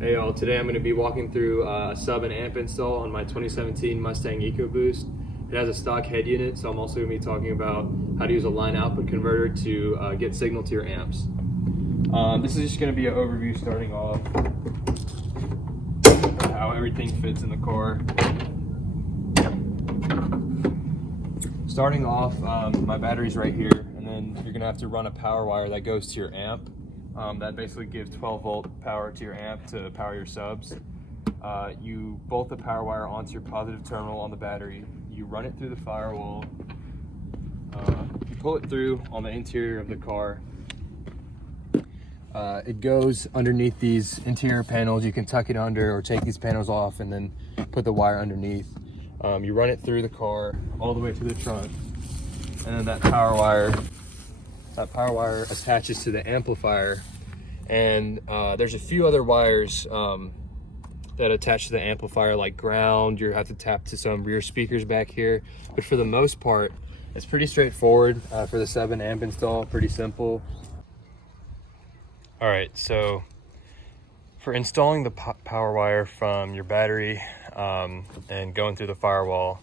Hey y'all, today I'm going to be walking through a sub and amp install on my 2017 Mustang Ecoboost. It has a stock head unit, so I'm also going to be talking about how to use a line output converter to get signal to your amps. This is just going to be an overview starting off of how everything fits in the car. Starting off, my battery's right here, and then you're going to have to run a power wire that goes to your amp. That basically gives 12 volt power to your amp to power your subs. You bolt the power wire onto your positive terminal on the battery. You run it through the firewall. You pull it through on the interior of the car. It goes underneath these interior panels. You can tuck it under or take these panels off and then put the wire underneath. You run it through the car all the way to the trunk, and then that power wire attaches to the amplifier. And there's a few other wires that attach to the amplifier, like ground. You have to tap to some rear speakers back here, but for the most part it's pretty straightforward. For the 7 amp install, pretty simple. All right, so for installing the power wire from your battery and going through the firewall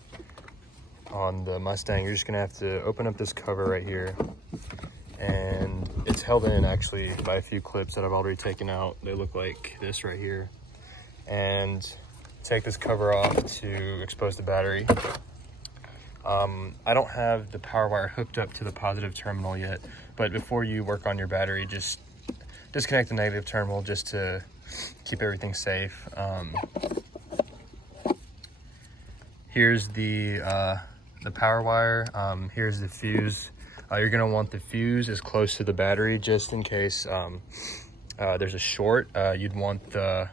on the Mustang, you're just gonna have to open up this cover right here, and it's held in actually by a few clips that I've already taken out. They look like this right here. And take this cover off to expose the battery. I don't have the power wire hooked up to the positive terminal yet, but before you work on your battery, just disconnect the negative terminal just to keep everything safe. Here's the power wire. Here's the fuse. You're gonna want the fuse as close to the battery just in case there's a short. You'd want the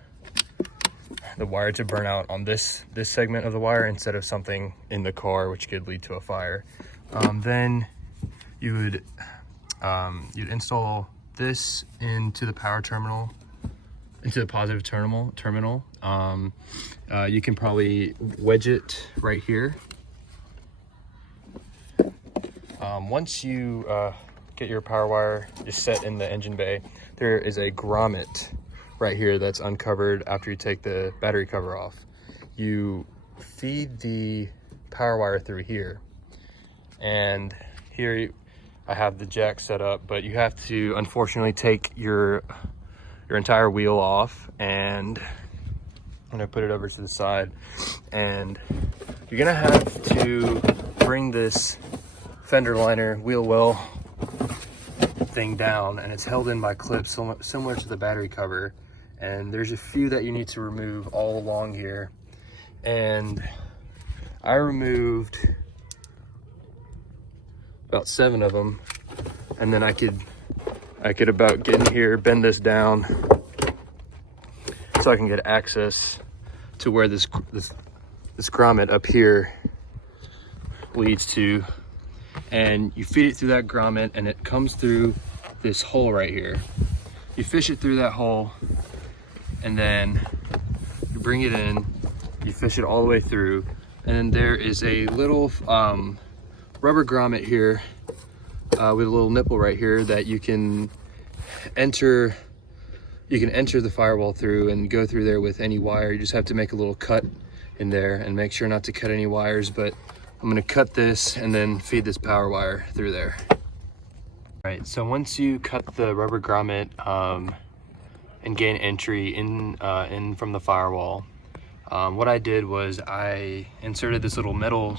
wire to burn out on this segment of the wire instead of something in the car, which could lead to a fire. Then you'd install this into the power terminal, into the positive terminal. You can probably wedge it right here. Once you get your power wire just set in the engine bay, there is a grommet right here that's uncovered after you take the battery cover off. You feed the power wire through here, and here I have the jack set up, but you have to unfortunately take your entire wheel off, and I'm gonna put it over to the side, and you're gonna have to bring this fender liner wheel well thing down, and it's held in by clips similar to the battery cover. And there's a few that you need to remove all along here, and I removed about 7 of them, and then I could about get in here, bend this down so I can get access to where this grommet up here leads to. And you feed it through that grommet, and it comes through this hole right here. You fish it through that hole, and then you bring it in, you fish it all the way through, and then there is a little rubber grommet here with a little nipple right here that you can enter the firewall through and go through there with any wire. You just have to make a little cut in there and make sure not to cut any wires, but I'm gonna cut this and then feed this power wire through there. All right, so once you cut the rubber grommet and gain entry in from the firewall, what I did was I inserted this little metal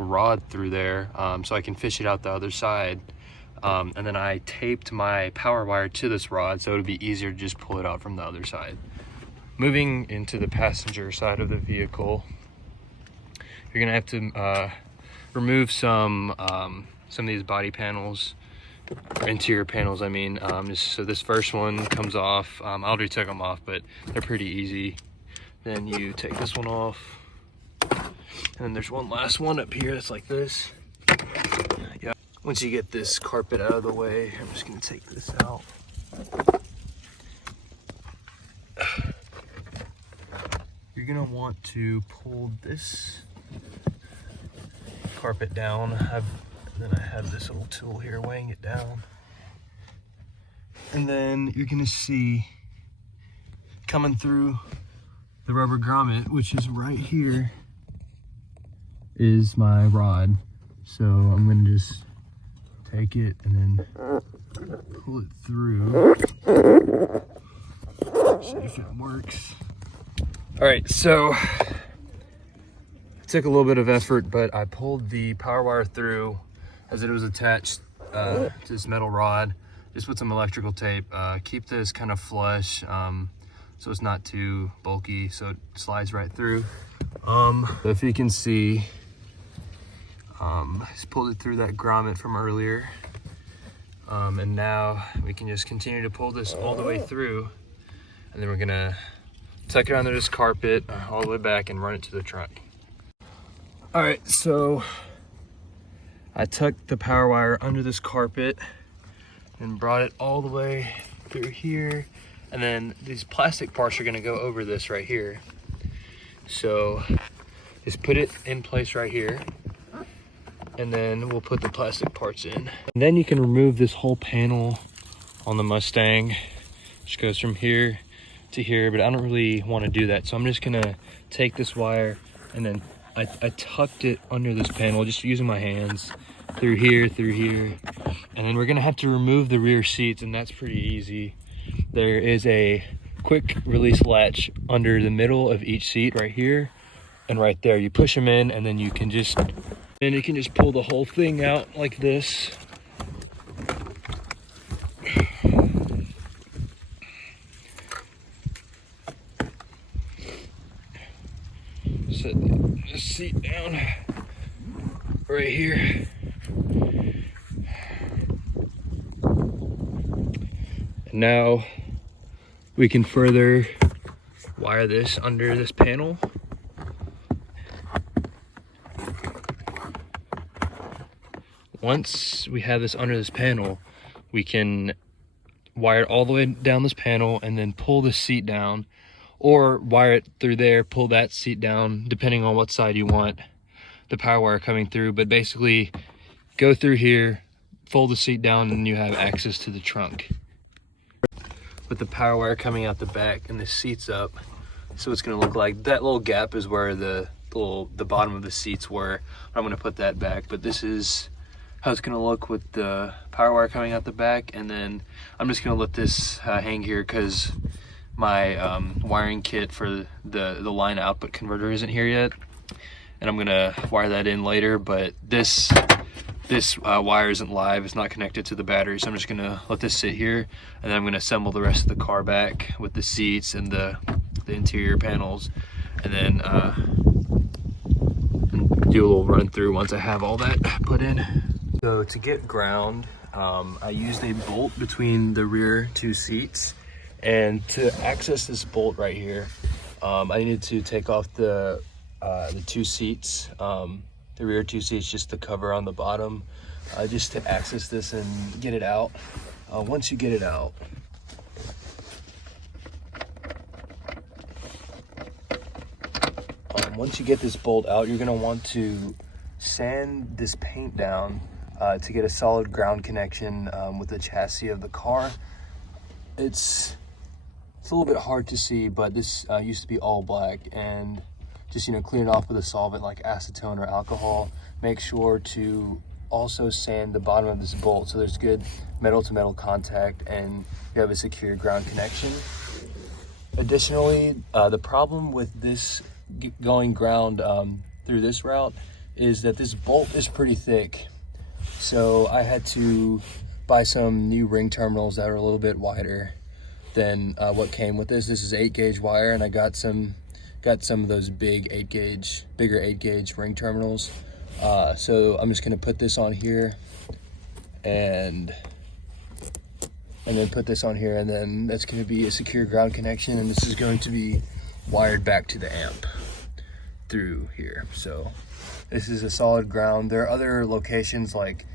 rod through there so I can fish it out the other side, and then I taped my power wire to this rod so it would be easier to just pull it out from the other side. Moving into the passenger side of the vehicle, you're gonna have to remove some of these body panels, or interior panels, I mean. So this first one comes off. I already took them off, but they're pretty easy. Then you take this one off, and then there's one last one up here that's like this. Yeah. Once you get this carpet out of the way, I'm just gonna take this out. You're gonna want to pull this carpet down. Then I have this little tool here weighing it down. And then you're gonna see coming through the rubber grommet, which is right here, is my rod. So I'm gonna just take it and then pull it through. See if it works. All right, so it took a little bit of effort, but I pulled the power wire through as it was attached to this metal rod, just with some electrical tape. Keep this kind of flush so it's not too bulky, so it slides right through. If you can see, I just pulled it through that grommet from earlier. And now we can just continue to pull this all the way through, and then we're gonna tuck it under this carpet all the way back and run it to the trunk. All right, so I tucked the power wire under this carpet and brought it all the way through here. And then these plastic parts are gonna go over this right here. So just put it in place right here, and then we'll put the plastic parts in. And then you can remove this whole panel on the Mustang, which goes from here to here, but I don't really wanna do that. So I'm just gonna take this wire, and then I tucked it under this panel, just using my hands, through here. And then we're gonna have to remove the rear seats, and that's pretty easy. There is a quick release latch under the middle of each seat right here and right there. You push them in, and then you can just pull the whole thing out like this. Set this seat down right here. And now we can further wire this under this panel. Once we have this under this panel, we can wire it all the way down this panel and then pull the seat down, or wire it through there, pull that seat down, depending on what side you want the power wire coming through. But basically, go through here, fold the seat down, and you have access to the trunk. With the power wire coming out the back and the seats up, so it's gonna look like that little gap is where the bottom of the seats were. I'm gonna put that back, but this is how it's gonna look with the power wire coming out the back. And then I'm just gonna let this hang here because my wiring kit for the line output converter isn't here yet, and I'm gonna wire that in later. But this wire isn't live, it's not connected to the battery, so I'm just gonna let this sit here, and then I'm gonna assemble the rest of the car back with the seats and the interior panels, and then do a little run through once I have all that put in. So to get ground, I used a bolt between the rear two seats, and to access this bolt right here, I needed to take off the two seats, the rear two seats, just the cover on the bottom, just to access this and get it out. Once you get it out, once you get this bolt out, you're gonna want to sand this paint down to get a solid ground connection with the chassis of the car. It's a little bit hard to see, but this used to be all black, and just, clean it off with a solvent like acetone or alcohol. Make sure to also sand the bottom of this bolt so there's good metal to metal contact and you have a secure ground connection. Additionally, the problem with this going ground through this route is that this bolt is pretty thick. So I had to buy some new ring terminals that are a little bit wider than what came with this. This is 8-gauge wire, and I got some of those bigger 8-gauge ring terminals. So I'm just gonna put this on here and then put this on here, and then that's gonna be a secure ground connection, and this is going to be wired back to the amp through here. So this is a solid ground. There are other locations, like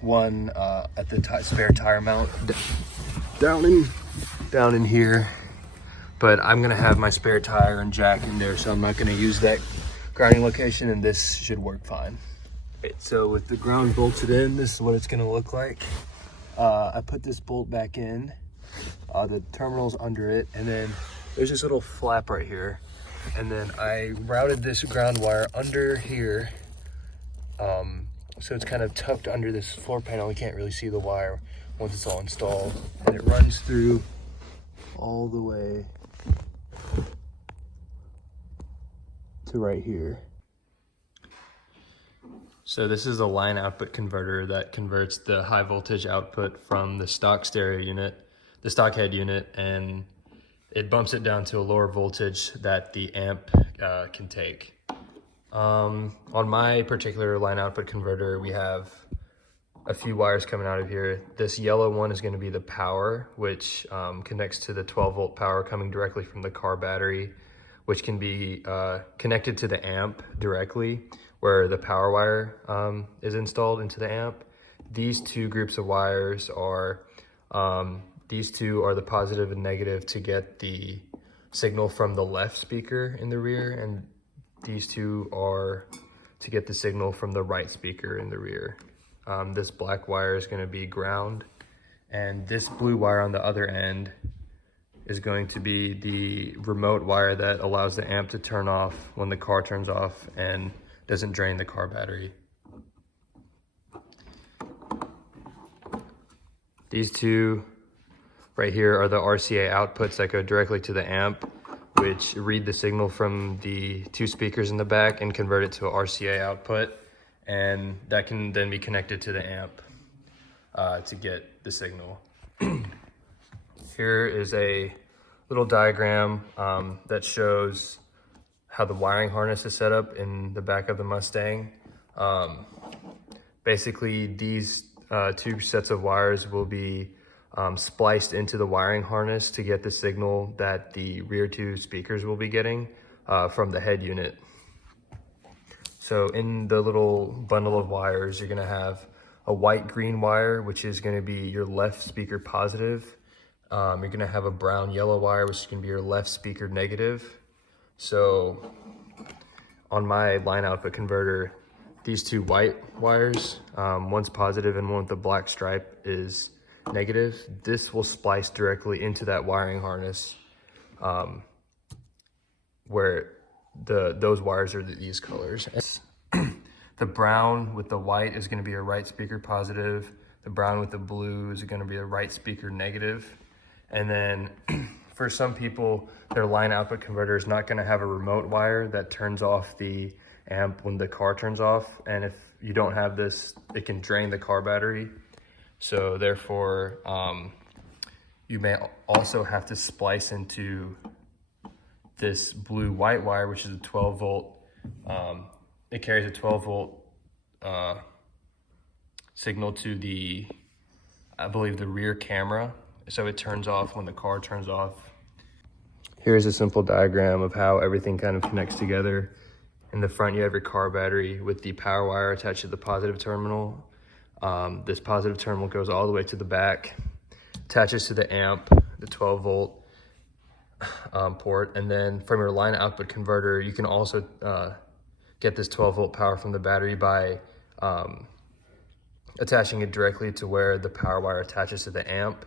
one at the spare tire mount down in here, but I'm gonna have my spare tire and jack in there, so I'm not gonna use that grounding location, and this should work fine. Right, so with the ground bolted in, this is what it's gonna look like. I put this bolt back in, the terminals under it, and then there's this little flap right here. And then I routed this ground wire under here. So it's kind of tucked under this floor panel. You can't really see the wire once it's all installed. And it runs through all the way to right here. So this is a line output converter that converts the high voltage output from the stock stereo unit, the stock head unit, and it bumps it down to a lower voltage that the amp can take. On my particular line output converter, we have a few wires coming out of here. This yellow one is going to be the power, which connects to the 12-volt power coming directly from the car battery, which can be connected to the amp directly, where the power wire is installed into the amp. These two groups of wires are, these two are the positive and negative to get the signal from the left speaker in the rear, and these two are to get the signal from the right speaker in the rear. This black wire is going to be ground, and this blue wire on the other end is going to be the remote wire that allows the amp to turn off when the car turns off and doesn't drain the car battery. These two right here are the RCA outputs that go directly to the amp, which read the signal from the two speakers in the back and convert it to an RCA output, and that can then be connected to the amp to get the signal. Here is a little diagram that shows how the wiring harness is set up in the back of the Mustang. Basically, these two sets of wires will be spliced into the wiring harness to get the signal that the rear two speakers will be getting from the head unit. So in the little bundle of wires, you're gonna have a white-green wire, which is gonna be your left speaker positive. You're gonna have a brown-yellow wire, which is gonna be your left speaker negative. So on my line output converter, these two white wires, one's positive and one with the black stripe is negative. This will splice directly into that wiring harness, where those wires are these colors. The brown with the white is going to be a right speaker positive. The brown with the blue is going to be a right speaker negative. And then for some people, their line output converter is not going to have a remote wire that turns off the amp when the car turns off. And if you don't have this, it can drain the car battery. So therefore, you may also have to splice into this blue-white wire, which is a 12-volt. It carries a 12-volt signal to the, I believe, the rear camera. So it turns off when the car turns off. Here's a simple diagram of how everything kind of connects together. In the front, you have your car battery with the power wire attached to the positive terminal. This positive terminal goes all the way to the back, attaches to the amp, the 12-volt port, and then from your line output converter, you can also get this 12-volt power from the battery by attaching it directly to where the power wire attaches to the amp.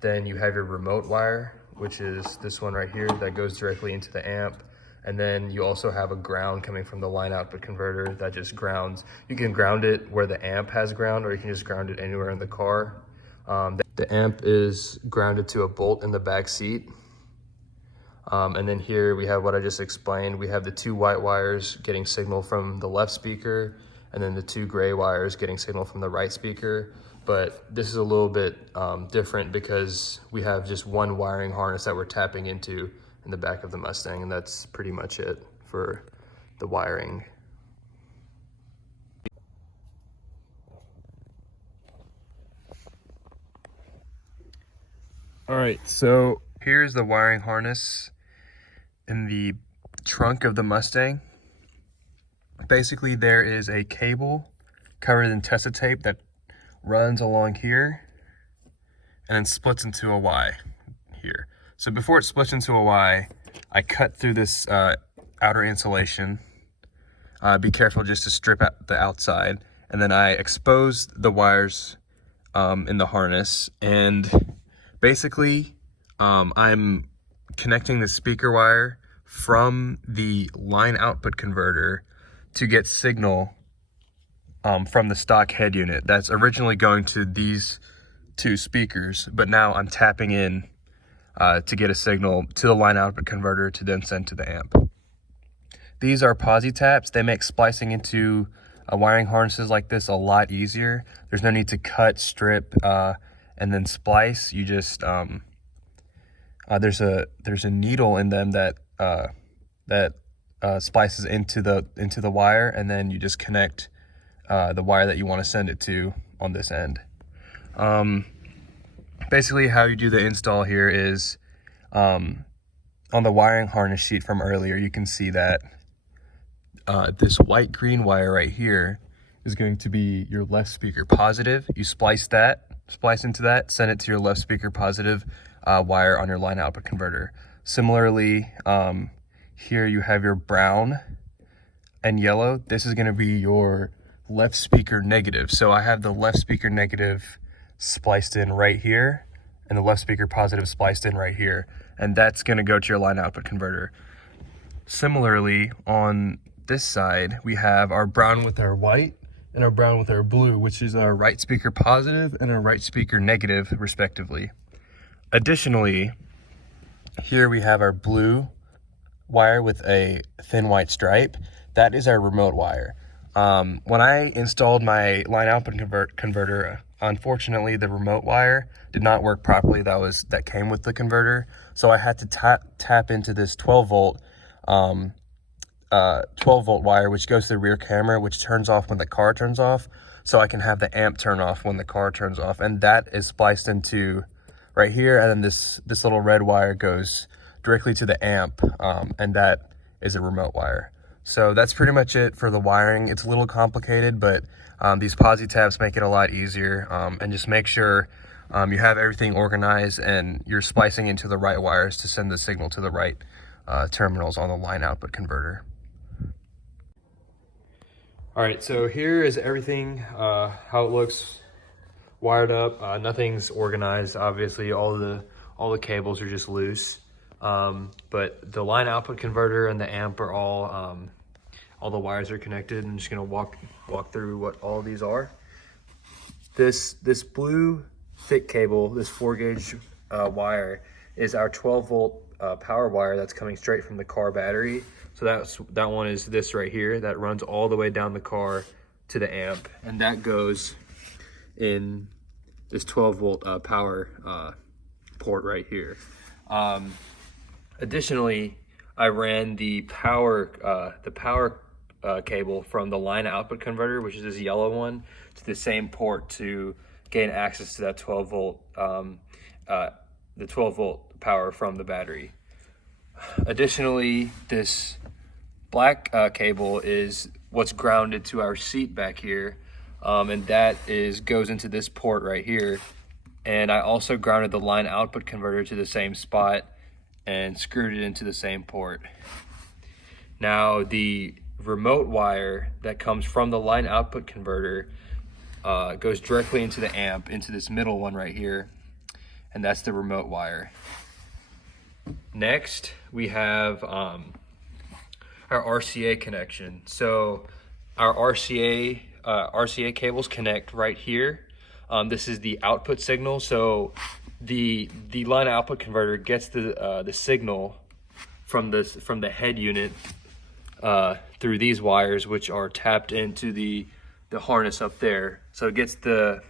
Then you have your remote wire, which is this one right here that goes directly into the amp. And then you also have a ground coming from the line output converter that just grounds. You can ground it where the amp has ground, or you can just ground it anywhere in the car. The amp is grounded to a bolt in the back seat. And then here we have what I just explained. We have the two white wires getting signal from the left speaker, and then the two gray wires getting signal from the right speaker. But this is a little bit different because we have just one wiring harness that we're tapping into in the back of the Mustang, and that's pretty much it for the wiring. All right, so here's the wiring harness in the trunk of the Mustang. Basically, there is a cable covered in Tessa tape that runs along here and then splits into a Y here. So before it splits into a Y, I cut through this outer insulation. Be careful just to strip out the outside. And then I exposed the wires in the harness. And basically, I'm connecting the speaker wire from the line output converter to get signal from the stock head unit that's originally going to these two speakers, but now I'm tapping in to get a signal to the line output converter to then send to the amp. These are posi taps. They make splicing into wiring harnesses like this a lot easier. There's no need to cut, strip, and then splice. You just there's a needle in them that splices into the wire, and then you just connect the wire that you want to send it to on this end. Basically, how you do the install here is on the wiring harness sheet from earlier, you can see that this white-green wire right here is going to be your left speaker positive. You splice into that, send it to your left speaker positive wire on your line output converter. Similarly, here you have your brown and yellow. This is going to be your left speaker negative. So I have the left speaker negative spliced in right here and the left speaker positive spliced in right here, and that's going to go to your line output converter. Similarly, on this side, we have our brown with our white and our brown with our blue, which is our right speaker positive and our right speaker negative, respectively. Additionally, here we have our blue wire with a thin white stripe. That is our remote wire. When I installed my line output converter, unfortunately, the remote wire did not work properly. That came with the converter, so I had to tap into this 12 volt wire, which goes to the rear camera, which turns off when the car turns off, so I can have the amp turn off when the car turns off. And that is spliced into right here, and then this little red wire goes directly to the amp, and that is a remote wire. So that's pretty much it for the wiring. It's a little complicated, but these posi tabs make it a lot easier, and just make sure you have everything organized and you're splicing into the right wires to send the signal to the right terminals on the line output converter. All right, so here is everything, how it looks wired up. Nothing's organized, obviously. All the cables are just loose. But the line output converter and the amp are all the wires are connected. I'm just gonna walk through what all of these are. This blue thick cable, this 4-gauge wire, is our 12 volt power wire that's coming straight from the car battery. So that one is this right here that runs all the way down the car to the amp, and that goes in this 12 volt power port right here. Additionally, I ran the power cable from the line output converter, which is this yellow one, to the same port to gain access to that 12 volt, the 12 volt power from the battery. Additionally, this black cable is what's grounded to our seat back here, and that goes into this port right here. And I also grounded the line output converter to the same spot and screwed it into the same port. Now the remote wire that comes from the line output converter goes directly into the amp, into this middle one right here, and that's the remote wire. Next, we have our RCA connection. So our RCA cables connect right here. This is the output signal. So the line output converter gets the signal from the head unit through these wires, which are tapped into the harness up there. So it gets the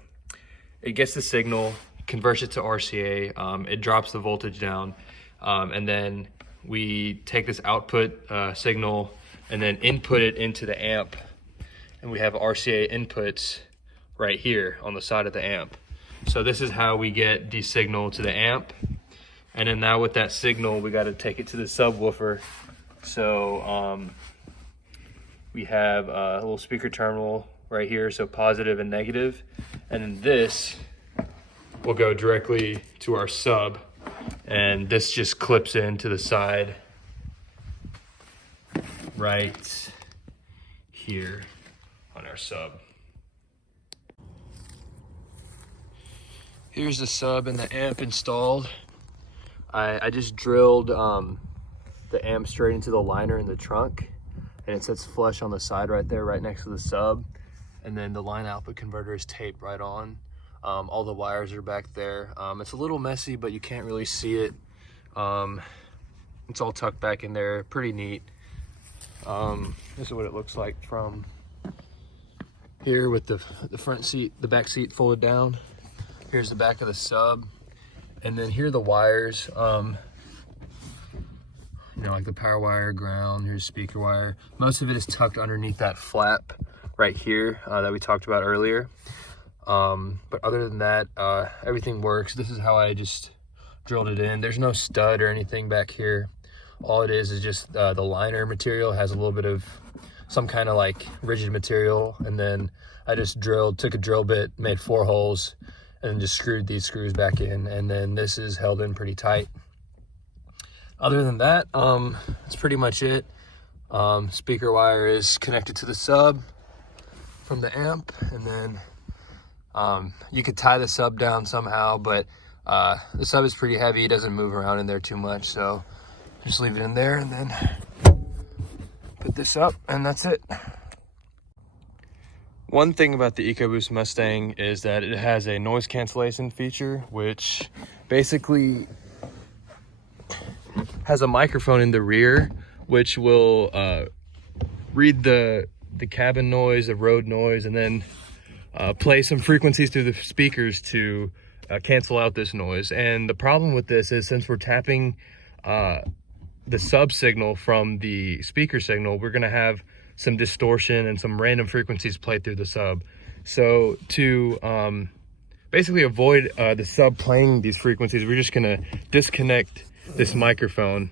signal, converts it to RCA. It drops the voltage down, and then we take this output signal and then input it into the amp, and we have RCA inputs right here on the side of the amp. So this is how we get the signal to the amp, and then now with that signal we got to take it to the subwoofer. So we have a little speaker terminal right here, so positive and negative, and then this will go directly to our sub, and this just clips into the side right here on our sub. Here's the sub and the amp installed. I just drilled the amp straight into the liner in the trunk, and it sits flush on the side right there, right next to the sub. And then the line output converter is taped right on. All the wires are back there. It's a little messy, but you can't really see it. It's all tucked back in there, pretty neat. This is what it looks like from here with the front seat, the back seat folded down. Here's the back of the sub. And then here are the wires. You know, like the power wire, ground, here's speaker wire. Most of it is tucked underneath that flap right here that we talked about earlier. But other than that, everything works. This is how I just drilled it in. There's no stud or anything back here. All it is just the liner material has a little bit of some kind of like rigid material. And then I just took a drill bit, made 4 holes, and then just screwed these screws back in. And then this is held in pretty tight. Other than that, that's pretty much it. Speaker wire is connected to the sub from the amp, and then you could tie the sub down somehow, but the sub is pretty heavy. It doesn't move around in there too much, so just leave it in there and then put this up, and that's it. One thing about the Ecoboost Mustang is that it has a noise cancellation feature, which basically has a microphone in the rear, which will read the cabin noise, the road noise, and then play some frequencies through the speakers to cancel out this noise. And the problem with this is, since we're tapping the sub signal from the speaker signal, we're gonna have some distortion and some random frequencies play through the sub. So to basically avoid the sub playing these frequencies, we're just gonna disconnect this microphone,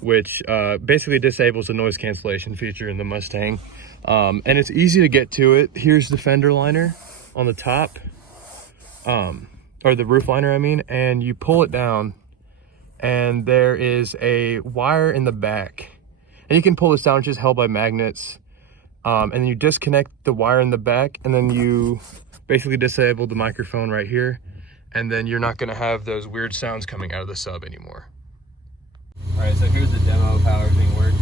which basically disables the noise cancellation feature in the Mustang. And it's easy to get to it. Here's the fender liner on the top, or the roof liner, I mean, and you pull it down, and there is a wire in the back. And you can pull this down, it's just held by magnets. And then you disconnect the wire in the back, and then you basically disable the microphone right here. And then you're not gonna have those weird sounds coming out of the sub anymore. All right, so here's the demo of how everything works.